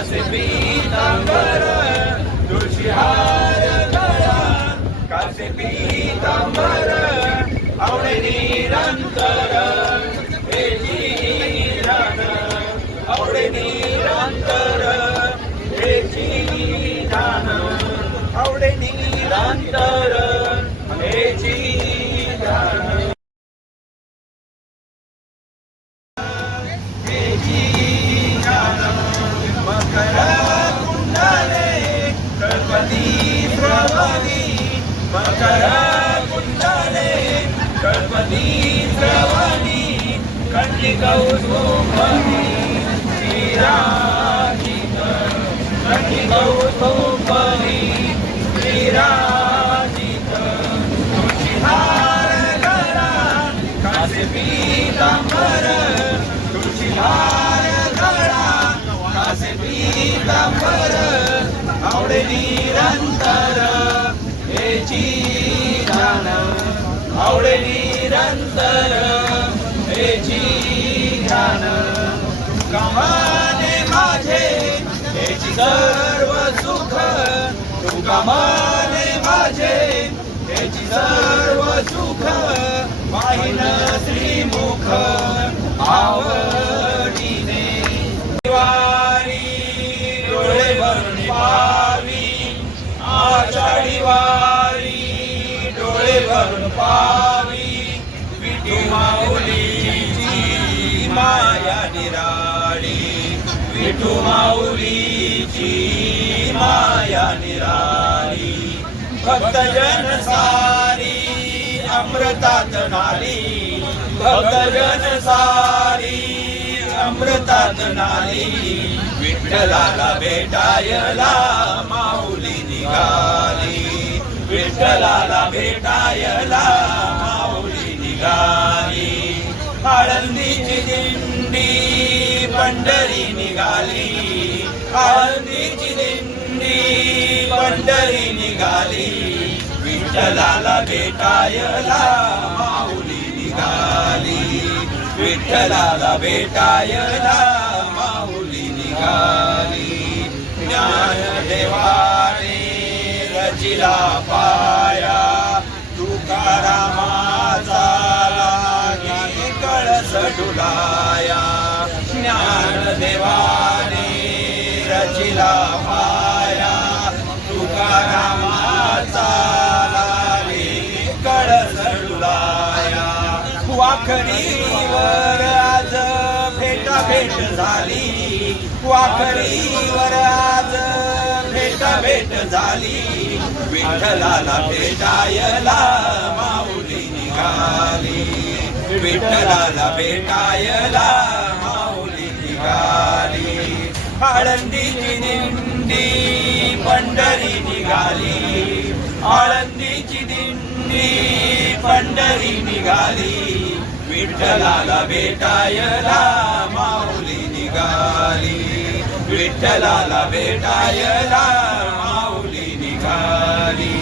कासे पीतांबर तुळशी हार गळा कासे पीतांबर आवडे निरंतर हे जीवन आवडे निरंतर हे जीवन आवडे निरंतर हे जीवन हे जीवन मकर कुंडले कल्पती श्रवणी मकर कुंडले कल्पती श्रवणी कंडिकौस्तुभी विराजित कंडिकौस्तुभी विराजित तुळशीहार गळा कासे पीतांबर तुळशीहार गळा कासे पीतांबर आवडे निरंतर हे जीवन आवडे निरंतर हे जीवन तुकामाने माझे हेची सर्व सुख तुकामाने माझे हेची सर्व सुख पाहिन श्रीमुख आवडीने वारी डोळे भरून पावी आषाढी वारी डोळे भरून पावी विठू माऊलीची माया निराळी विठू माऊलीची माया निराळी भक्तजन सारी अमृतात नाली भक्तजन सारी अमृतात नाली विठ्ठलाला भेटायला माऊली निघाली विठ्ठलाला भेटायला माऊली निघाली आळंदीची दिंडी पंढरी निघाली आळंदीची दिंडी पंढरी निघाली विठ्ठलाला भेटायला माऊली निघाली विठ्ठलाला भेटायला माऊली निघाली ज्ञानदेवाने रचिला पाया तुकारामाचा लागी कळस डुलाया ज्ञानदेवाने रचिला पाया तुकारामाचा लागी कळस डुलाया वाखरीवर आज भेट झाली वाखरीवर आज भेट झाली विठ्ठलाला भेटायला माऊली निघाली विठ्ठलाला भेटायला माऊली निघाली आळंदीची दिंडी पंढरी निघाली आळंदीची दिंडी पंढरी निघाली विठ्ठलाला भेटायला माऊली निघाली विठ्ठलाला भेटायला माऊली निघाली